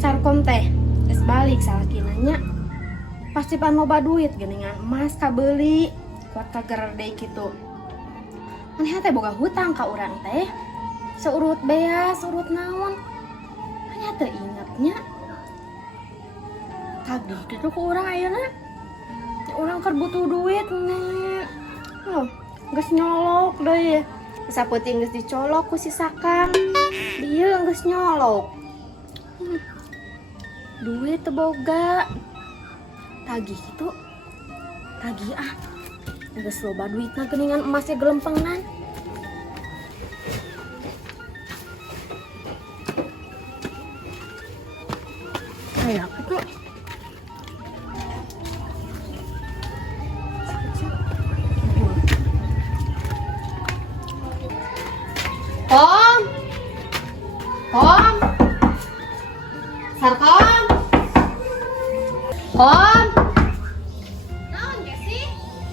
sarkom teh geus balik salakinanya pasti pan loba duit geuningan emas kabeli kuat kagerer deui kitu. Maneh teh boga hutang ka urang teh seurut beas urut naon hanya teu ingetnya tagih kitu ku urang ayeuna urang keur butuh duit nih geus nyolok deui saputing geus dicolok ku si Sakang dieu geus nyolok duit teu boga tagih gitu tagih geus loba duitna geuningan emasnya gelempengan kayak gitu Kom Kom Sarkom Kom Naon ge sih?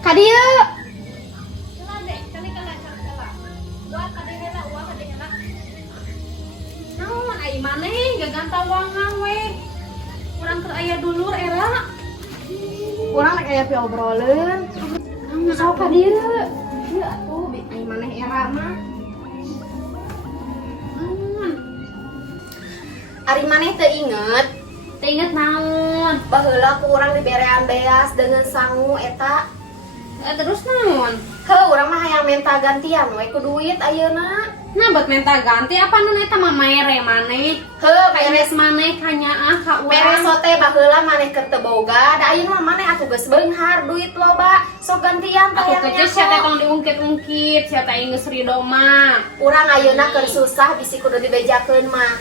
Kadieu Coba deh, cari kala. Buat kadehela, uang kadehela. Naon ai maneh gagantawangan we. Urang keur aya dulur era. urang rek aya piobroleun sok kadieu ieu atuh ai maneh era mah ari maneh teu inget naon baheula ku urang diberean beas dengan sangu eta Terus naon? heuh urang mah hayang minta gantian we ku duit ayeuna Nah, buat minta ganti apa nu eta mah mere maneh? heuh Beres maneh kanyaah ka beres urang. teh baheula maneh keur teu boga da ayeuna mah maneh atuh geus beunghar duit loba sok gantian Aku tayangnya kece sia teh tong diungkit-ungkit, sia teh geus ridho mah. urang ayeuna keur susah bisi kudu dibejakeun mah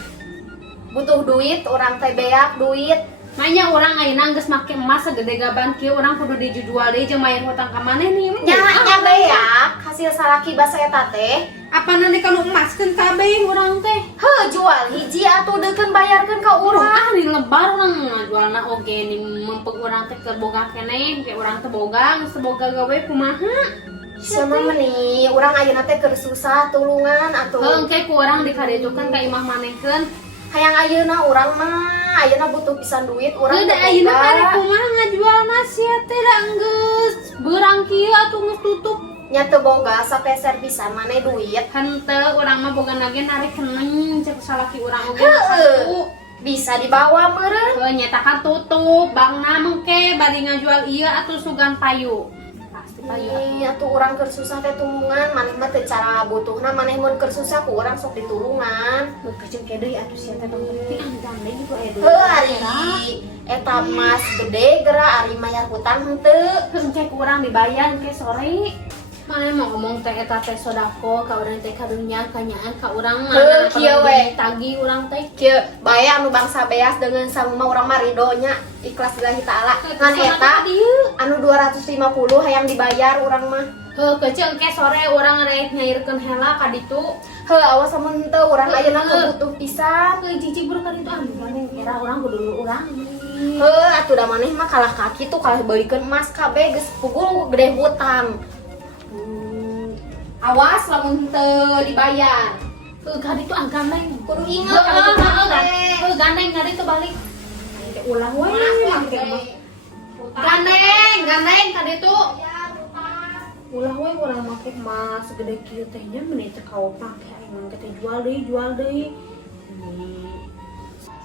butuh duit urang teh beak duit Manya urang ayeuna geus make emas segede gaban kieu urang kudu dijual deui jeung mayar hutang ka maneh nih. nya beak hasil salaki basa eta teh Apa nanti kalau emaskeun kabeh urang teh? heuh jual hiji atuh deukeun bayarkeun ka urang Di lebar urang ngajualna oge ni mempeg urang teh keur boga keneh, ke urang teh boga, geus boga gawe kumaha? sama meni urang ayeuna teh keur susah tulungan atuh Engke ku urang dikaredukeun ka imah manehkeun. hayang ayeuna urang mah ayeuna butuh pisan duit urang Teu da ayeuna kare kumaha ngajualna sia teh da geus beurang kieu atuh geus tutup. nya teu boga sapeser pisan maneh duit Henteu urang mah boga nage narik keneng cek salaki urang oge. Heuh. Bisa dibawa meureun Heuh nyata kan tutup, bangna mengke bari ngajual ieu atuh sugan payu. Pasti payu atuh. atuh urang keur susah teh tulungan maneh mah teu cara butuhna maneh mun keur susah ku urang sok ditulungan Mun kecil ke deui atuh sia teh tong penting gandeng gitu aya duit. heuh ari eta emas gede geura ari mayar hutang henteu Engke ku urang dibayar ke sore. Maneh mau ngomong teh eta teh sodako ka urang teh karunya kanyaan ka urang mah. Heuh, kieu we. Tagi urang teh. kieu bae anu bangsa beas dengan sangu mah urang mah ridonya ikhlas lillahi taala ngan eta anu 250 hayang dibayar urang mah Heuh kecil engke sore urang rek nyairkeun hela ka ditu. heuh awas mun teu urang ayeuna kebutuh pisan Heuh jijibur ka ditu anu maneh era urang kudu urang. heuh atuh da maneh mah kalah kaki tuh kalah beulikeun emas kabeh geus pugul gede hutang awas lamun teu dibayar Heuh ka ditu gandeng. kudu inget Heuh gandeng ka ditu balik. Teh ulah we make mah. Gandeng ka ditu. Ulah we urang make emas segede kieu teh nya meuni teh kaopak ya emang teh jual deui.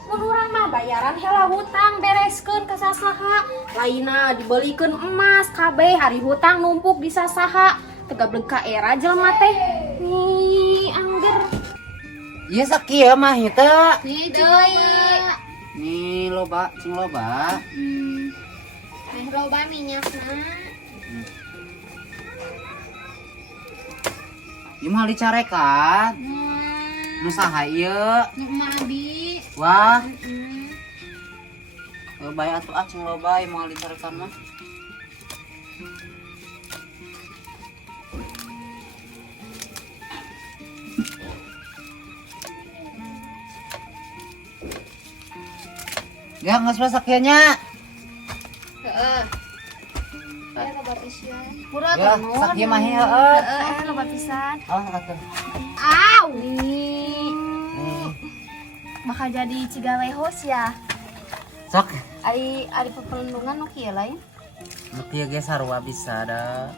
mun urang mah bayaran heula hutang bereskeun ka sasaha laina dibelikeun emas kabeh hari hutang numpuk di sasaha tegablek ka era jelema teh nih angger Iya sakieu mah ieu teh. deui Nih loba, cing loba. teh loba minyakna Ieu mah dicarekan. Nu saha ieu? Mah abi. Wah. Bae atuh cing loba ieu mah dicarekan mah. Ya geus masak kieu nya. heeh loba pisan Ya, sakieu mah heueuh. loba pisan Oh, atuh. au Nih. bakal jadi cigalehos ya. Sok. Ari pelendungan nu kieu lain. Nu kieu ge sarua bisa da.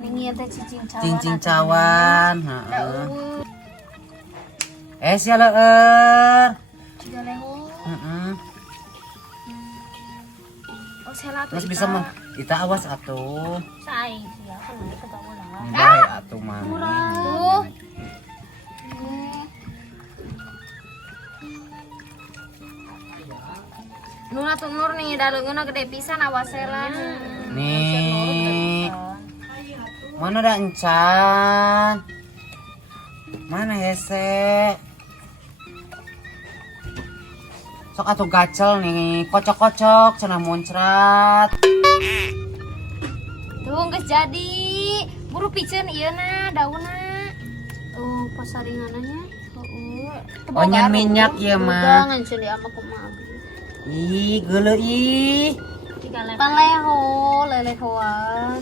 Ning ieu teh cicing cawan. Cincin cawan, heeh. Sia leueur. Cigalehos. Heeh. Oh sela tuh. Terus bisa mah kita awas atuh. Saing sia kan nanti ketawa lah. Bae atuh mah. Tuh. Nur atuh Nur nih dalengeuna gede pisan awas sela. Nih. Mana ada encan? Mana hese? Sok atuh gacel nih, kocok-kocok cenah muncrat. Tuh geus jadi. Buru piceun ieu na daunna. Oh, pasaringananya. Heeh. Oh, nyan minyak ieu mah. Jangan ceun di ama kumaha. Ih, geuleuh ih. Paleho, lelehoan.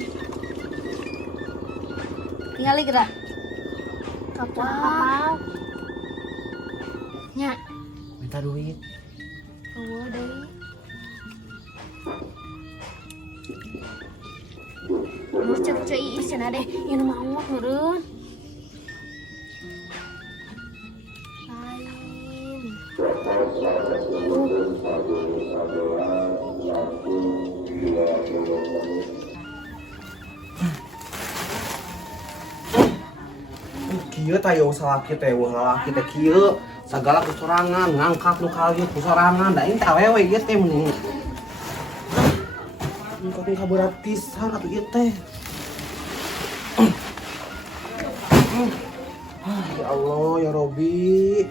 Tinggal gerak. Kapal. Nya, Minta duit. eueuh deui. Nur cek ieu cenah deh, ieu mah angok meureun. Lain. Kieu teh aya salaki teh lalaki teh kieu sagala kusorangan ngangkat nu kalieu kusorangan da ini teh awewe ieu teh mending engko teh kaberat pisan atuh ieu teh. Ya Allah ya Robi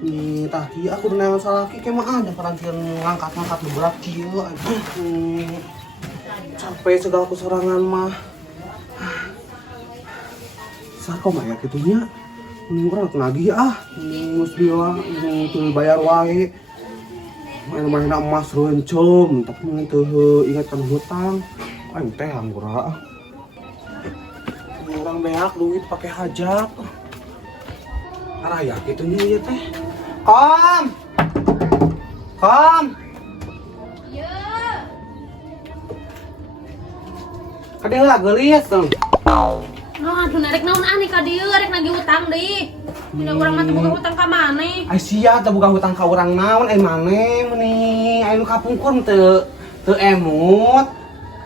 nih tah kieu aku neangan salaki ke mah ada parantieun ngangkat-ngangkat nu berat kieu sampai segala kusorangan mah sakom aya kitunya mending urang nagih geus bilang teu bayar wae main-main emas rencem tapi mending teu ingatkan hutang aing teh anggura urang beak duit pake hajat araya kitunya ieu teh kom kade heula geulis tong. No, aduh narek naon aneh ka dieu, rek nagih hutang deui. Mun urang mah teu boga hutang ka maneh. Ai sia teu boga hutang ka urang naon ai maneh meuni ai nu kapungkur teu emut.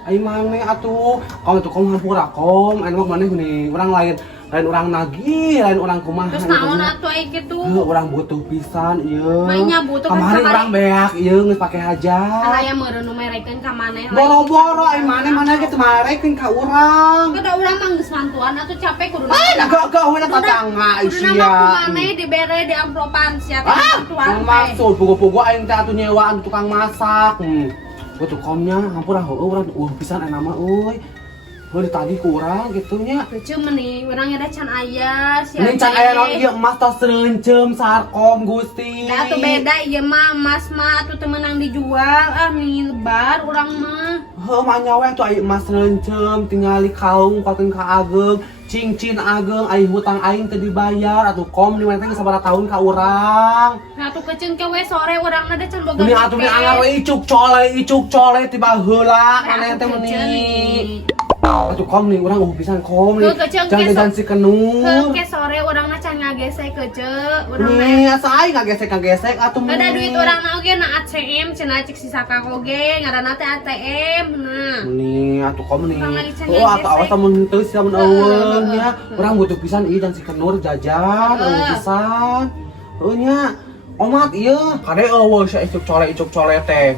Ai maneh atuh kamu tuh kom hampura kom ai mah maneh meuni urang lain urang nagih, lain urang kumaha. Terus naon atuh ai kitu? Urang butuh pisan ieu. Mainnya butuh kan kamari urang beak ieu geus pake hajat. Kan aya meureun nu merekeun ka maneh. Boro-boro ai maneh ge teu marekeun ka urang. Kada urang mah geus mantuan atuh capek kudu. Ai gak we tetangga ai Kudu sia. nama ku maneh dibere di amplopan sia teh mantuan teh. Maksud pugu-pugu aing teh atuh nyewaan tukang masak. Butuh komnya hampura heueuh urang pisan aya nama euy. Heuh ditagih ku urang kitu nya. Teu meuni urang ada can aya sia. Mending can aya naon ieu emas tos reuncem sarkom Gusti. Da atuh beda ieu mah emas mah atuh teu meunang dijual nih lebar urang mah. Heuh mah nyawa atuh aya emas reuncem tingali kaung pakeun ka Ageng, cincin Ageng aya hutang aing teu dibayar atuh kom ni teh sabaraha tahun ka urang. Nah atuh keceung ke we sore urangna da can boga. Mending atuh mending anggar we icuk cole tiba heula maneh teh meuni. Atuh kom nih urang pisan kom nih. Jangan si kenur. Heuh ke sore urangna can ngagesek keceu urang nih asa aing ngagesek atuh mah. ada duit urangna oge na ATM cenah cek si saka oge ngaranna teh ATM nah. Nih atuh kom nih. Urang lagi can Oh atuh ngagesek. awas mun teu sia mun eueuh nya. Urang butuh pisan ieu dan si kenur jajan eueuh pisan. Heuh nya. Omat ieu kade eueuh sia icuk cole teh.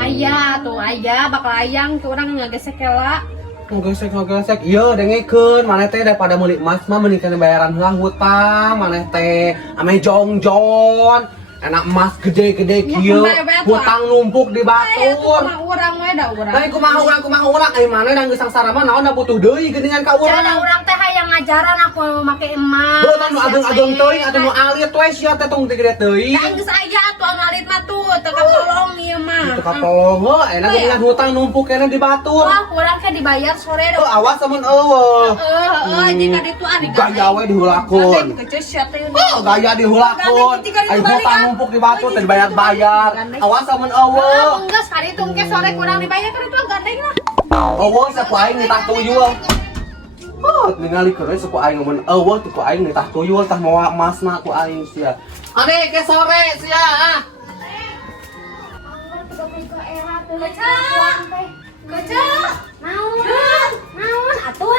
Aya tuh aya bakal ayang tuh urang ngagesek heula. Ngagesek iya dengekeun maneh teh daripada meuli emas mah mending kana bayaran heula hutang maneh teh ame jongjon enak emas gede-gede kieu hutang numpuk di batur. Urang we da urang. Lai kumaha urang ai maneh da geus sangsara mah naon da butuh deui geuningan ka urang. Cara urang teh hayang ngajaran aku make emas. Heuh nu ageng-ageng teuing atuh nu alit we sia teh tong teu gede teuing. Da geus aya atuh anu alit mah tuh teu kapolong ieu mah. Teu kapolong. Enak dengan hutang numpuk kena di batur. Wah, kurang kan dibayar sore dong. Awas samun eueuh. Jika itu ari Gaya we dihulakun. Gaya dihulakun. Ai hutang numpuk di batur teh dibayar-bayar. Awas samun eueuh. Enggak, sekali itu ke sore kurang dibayar kan itu gandeng lah. Eueuh saku aing nitah tuyul. Ningali keureuy saku aing mun eueuh tuh ku aing nitah tuyul tah mawa emasna ku aing sia. Ade ke sore sia. Naon atuh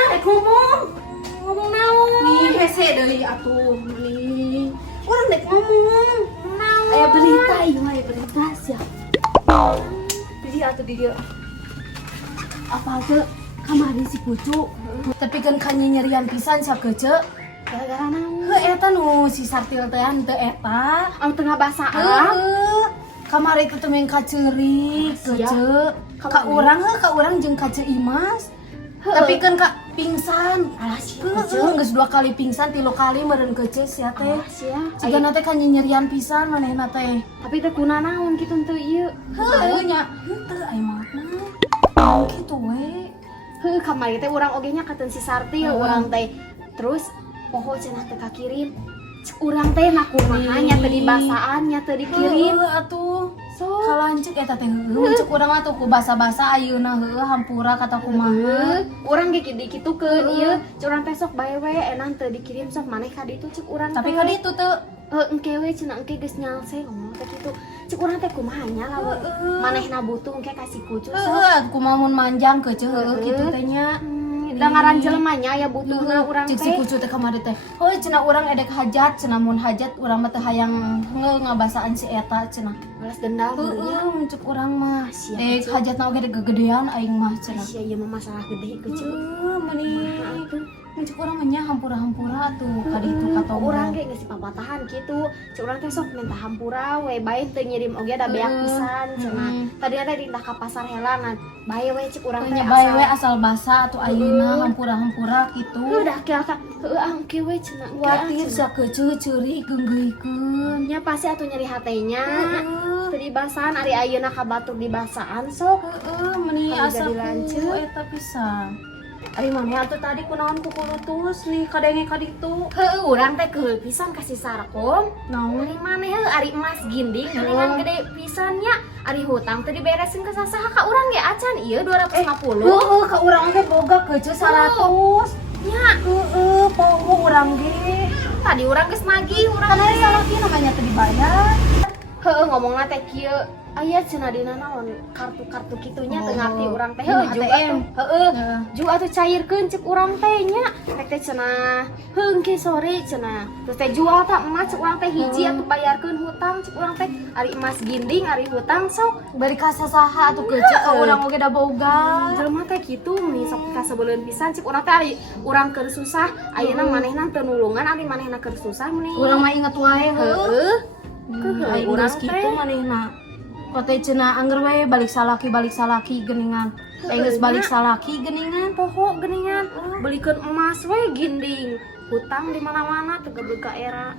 ngomong naon nih hese deui atuh nih urang dek ngomong naon Aya berita ieu mah berita sia. di atuh di dieu Apa ge kamari si Pucu tapi kan kanya nyerian pisan sia kece gara-gara naon? eta nu si Sartil teh teu eta Anu tengah basaan. kamari itu temen kacerik kece ka urang jeung kace Imas tapi kan kak pingsan Alas geus 2 kali pingsan 3 kali meureun kece sia teh sia. jika nate kan nyerian pisan manehna teh Tapi teh kuna naon kitu teu ieu. heuh nya henteu aya mah kitu we Heuh kamari teh urang oge nya katen si Sartil urang teh. Terus poho cenah teh kakirim. Cek urang teh na kumaha nya teu di basaan nya teu dikirim. heuh atuh So kalancik eta teh heuh cek urang atuh ku basa-basa ayeuna heuh hampura kata kumaha urang ge dikitukeun ieu cek urang teh sok bae we enan teu dikirim sok maneh ka ditu cek urang tapi teh. ka ditu teu Engke we cenah engke geus nyalse ngomong teh kitu. Cek urang teh kumaha nya lamun manehna butuh engke kasih kucu sok. heuh kumaha mun manjang kece heuh kitu teh nya Da ngaran jelema nya ya butuhna urang cek si teh. kucu teh kamari teh heuh cenah urang edek hajat cenah mun hajat urang mah teh hayang ngabasaan si eta cenah Balas dendam nya. heuh cek urang mah Sia, dek hajatna oge dek gegedean aing mah cenah Sia ieu mah masalah gede ku cek. meni cek urang mah nya hampura-hampura tuh ka ditu ka Urang ge geus papatahan kitu. Cek urang teh sok minta hampura we bae teu ngirim oge da beak pisan cenah. Tadi teh ditah ka pasar helangan. Bae we cek urang teh nya bae we asal basa atuh ayeuna hampura-hampura kitu udah kieu angke we cenah. kuatir sakeuceu ceuri geunggeuikeun Nya pasti atuh nyeri hatenya. Teu dibasaan ari ayeuna ka batur dibasaan sok. heeh meni Kalau asa jadi lanceuk. ku eta pisan ari maneh atuh tadi kunaon ku kulutus nih kadenge ka ditu Heuh urang teh keul pisan kasih Sarkom. naon Ari maneh heuh ari emas ginding dengan gede pisannya. Ari hutang teh diberesin ke sasaha ka urang ge acan ieu 250. heuh ka urang ge boga keuceu 100 Nya heuh poho urang ge tadi urang geus nagih urang kan ari salaki namanya teu dibayar Heuh ngomongna teh kieu aya cenah dina naon kartu-kartu kitunya teu ngarti urang teh heuh ju ATM. atuh heuh ju atuh cairkeun cek urang teh nya rek teh cenah heuh engke sore cenah terus teh jual tak emas cek urang teh hiji atuh bayarkeun hutang cek urang teh ari emas ginding ari hutang sok bari ka sasaha atuh keuceu ka urang oge da boga jelema teh kitu meni sok kasebeuleun pisan cek urang teh ari urang keur susah ayeuna manehna teu nulungan ari manehna keur susah meni urang mah inget wae heuh Heuh urang urang kitu teh manehna Kote cenah angger wae balik salaki geningan. Geus balik salaki geningan. poho geningan belikeun emas we ginding hutang di mana-mana teu geblek ka era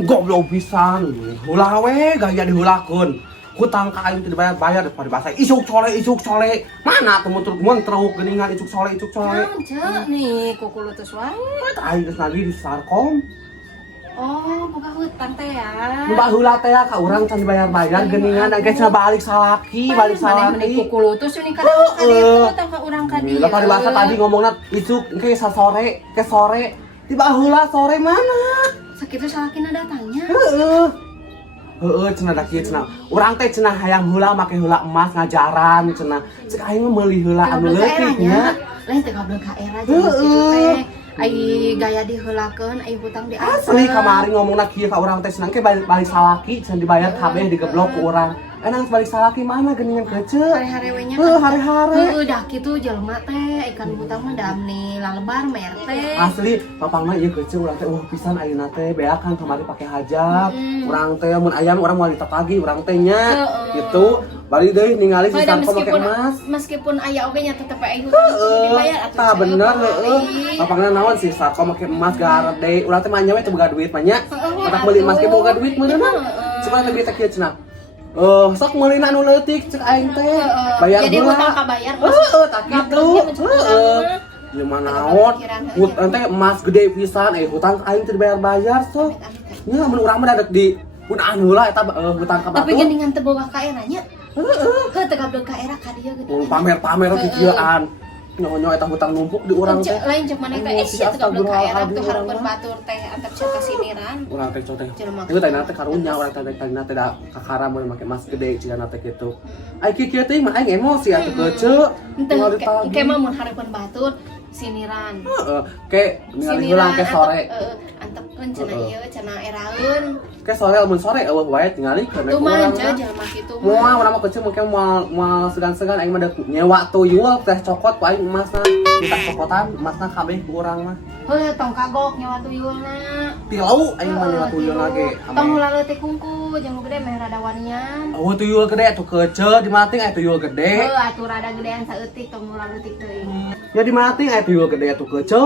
Goblok pisan. Ulah we gaya dihulakun. Hutang ka aing teu dibayar daripada bahasa isuk sole. Mana teu mun teruk geningan isuk sole. Cek nih kukulu teh wae. Aing geus nagih di Sarkom. Oh, boga hutang teh ya. Mbak heula teh ka urang can dibayar-bayar geningan engke cenah balik salaki. Mending kukulu tuh sini kada itu tah ka urang ka dieu. Lah pada bahasa tadi ngomongna isuk engke sasore ke sore. Tiba heula sore mana? Sakitu salakina datangnya. Heeh cenah da kieu cenah. Urang teh cenah hayang heula make heula emas ngajaran cenah. Cek aing mah meuli heula anu leutik nya. Lain teh gablek ka era jeung kitu teh. Ai gaya diheulakeun, ai hutang di Asli kamari ngomongna kieu ka urang teh cenah ke balik salaki cenah dibayar kabeh digeblok ku urang. Enang balik salaki mana geningan keuceu. hari-hari we nya. Hari-hari. Dah kitu jelema teh ikan hutang mah damni lalebar mer teh. Asli papangna ieu keuceu urang teh pisan ayeuna teh beak kan kamari pake hajab. Urang teh mun aya urang moal ditagih urang teh nya. Gitu. Bari deui ningali si Sarkom make emas. Meskipun aya oge nya tetep aya hutang dibayar atuh. Tah bener heueuh. Papangna naon si Sarkom make emas garede. Urang teh mah nya we teu boga duit mah nya. Matak meuli emas ge boga duit meuneuh. Coba teh kita kieu cenah. sok meulina anu leutik cek aing teh. Bayar Jadi heula. hutang kabayar. Tak gitu. Ya mana naon? Hutang teh emas gede pisan, hutang aing teh dibayar-bayar sok. Nya mun urang mah dadak di punaan heula eta hutang ka Tapi batur. geningan teu boga ka era nya. Heuh teu gablek ka era ka dieu geuning. Pamer-pamer kikieuan. Nyonya eta hutang numpuk di urang teh. Lain cek maneh teh sia teu gablek ka era teu hareupeun batur teh antep cek kasiniran. Urang teh coteh. Jelema. Itu teh teh karunya urang teh teh da kakara mun make emas gede cenah teh kitu. Ai kieu teh mah aing emosi atuh kece. Henteu ke mah mun hareupeun batur siniran. Heeh, ke ningali heula ke sore. Antepkeun cenah ieu cenah eraeun. Ke sore mun sore eueuh wae tingali ke Tuh mah jelema kitu mah. Moal urang mah kecil mungkin moal segan-segan aing mah da nyewa tuyul teh cokot ku aing emasna. Kita cokotan emasna kabeh ku urang mah. Heuh tong kagok nyawa tuyulna. Tilau aing mah nyewa tuyul lage. Tong ulah leutik kungku jeung gede meh rada wanian. Eueuh tuyul gede atuh kece di mating aya tuyul gede. Heuh atuh rada gedean saeutik tong ulah leutik teuing. Ya di mating aya tuyul gede atuh kece.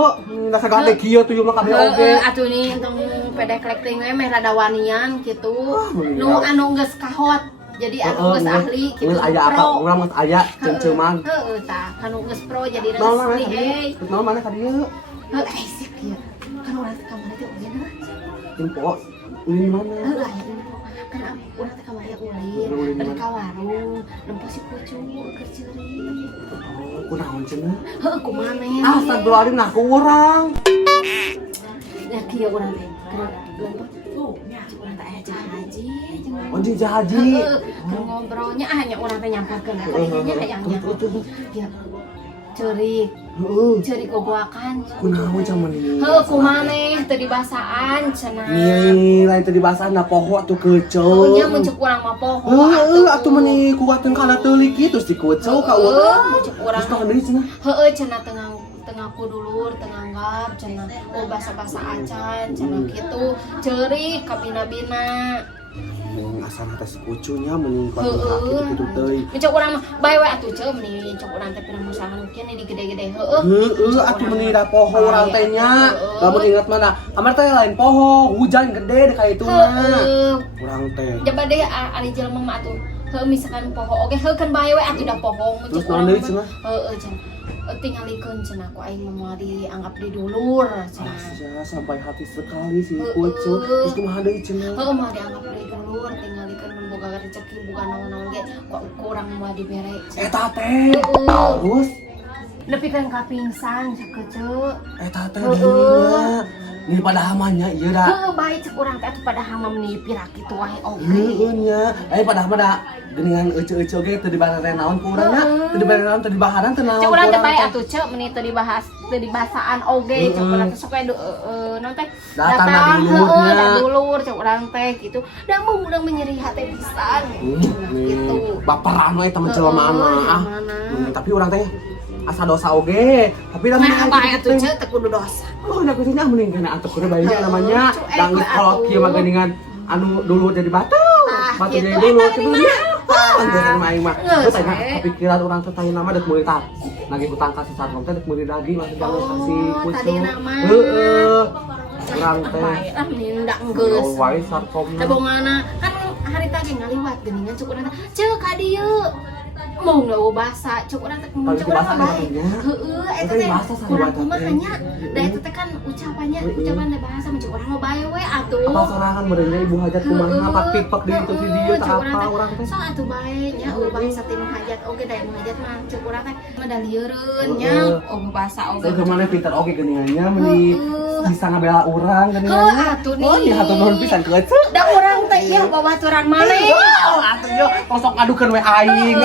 Nasa gade kieu tuyul mah kabeh oge. Atuh nih tong pede kolekting we meh rada wanian kitu. Nu mendingan. anu geus kahot. Jadi anu geus ahli kitu. Ngeus aya apa urang mah aya ceum-ceuman. Heeh tah kanu geus pro jadi Naon mana resmi hei. Naon mana ka dieu? Heuh sik kieu. Kan urang teh kamari teh ulin na. Info ini mana? Heuh aya info. Kan urang teh kamari ulin. Bari ka warung, nempo si pucu keur ceurik. Oh, kunaon cenah? Heuh kumaha men? Astagfirullahaladzim nah ku urang. Ya kieu urang teh. Keur lempar. Urang teh aya jahaji. Oh di jahaji. Keur ngobrolnya hanya urang teh nyamparkeun ka dinya hayangnya. Ya. Ceurik, Heeh. ceurik ogoakan. Kunaon caman ini? Heuh kumaneh teu dibasaan cenah. Nih, lain tadi bahasa na poho atuh keceu. Heuh nya mun ceuk urang mah poho Heeh, atuh meni kuateun kana teulik kitu si keceu ka urang. ceuk urang. Terus deui cenah. Heueuh cenah tengah kudulur tenganggap cenah oh basa-basa acan cenah kitu ceurik ka bina-bina. Asal atas kucunya mending kuat gitu teuing. Cek urang mah bae we atuh ceum nih cek urang teh pirang musahan mungkin di gede-gede heueuh. Heeh, atuh meni da poho urang teh nya. Lamun ingat mana? Kamar teh lain poho, hujan gede ka ituna. Heueuh. Urang teh. Coba deh ari jelema mah atuh heueuh misalkan poho oge heueuh kan bae we atuh da poho mun Terus cek naon urang deui mah. cenah? Heueuh cenah. Tingalikeun cenah ku aing mah moal dianggap di dulur cenah. Ya, sampai hati sekali si kucu. Terus kumaha deui cenah? Heueuh mah dianggap di dulur tingalikeun mun boga rezeki boga naon-naon ge kok kurang mah dibere. Eta teh. Heueuh. Terus Nepi kan ka pingsan sakeuceu. eta teh dinya. Ini pada hamanya ieu da. Heueuh bae cek urang teh atuh pada hama meni pira kitu wae oge. Heeh nya. Pada mah da geuningan euceu-euceu ge teu dibahas naon ku urang nya. Teu dibahas naon, teu dibaharan teu naon. Cek urang teh bae atuh cek meni teu dibahas teu dibahasaan oge cek urang teh sok naon teh Datang da dulur heueuh nya. da dulur cek urang teh kitu. Da mung urang menyeri hate pisan gitu. Baperan we temen jelema ah. Mana? Tapi urang teh asa dosa oge. Tapi da Nah, bae atuh cek teu kudu dosa. Oh, udah kucingnya mending kena atuh kudu bae namanya. Dangdut kolot kieu mah geuningan anu dulu jadi batu. Batu gitu. jadi dulu Eta kitu di nya. mana? Anjir mah aing mah. Geus, Terus tanya we. kepikiran urang teh tanya nama deuk meuli tah. Lagi hutang kasih sarkom teh deuk meuli lagi maksud jangan kasih Oh, kucu. tadi nama. Heeh. Urang teh. Bae lah nindak geus. Wae sarkomna. Da bongana kan hari tadi ngaliwat geuningan cuk urang teh ceuk ka dieu. Mau nggak mau bahasa, cuk urang teh Paling cuk urang bahasa mah bae. katanya. Heeh, eta Paling teh bahasa sama kurang bahasa kumaha teh. nya. Da eta teh kan ucapannya teh bahasa mah cuk urang mah bae we atuh. Apa sorangan merenya ibu hajat kumaha pak pik di itu video tak apa urang teh. So atuh bae nya bahasa tinu hajat oge da nu hajat mah cuk urang teh mah da lieureun nya. Oh bahasa oge. Teu kemana pinter oge geuningannya meni bisa ngabela urang Heuh geuningannya. atuh Oh, di hatur nuhun pisan keuceuk. Da urang teh ieu babaturan maneh. Wow, atuh yo kosong adukeun we aing.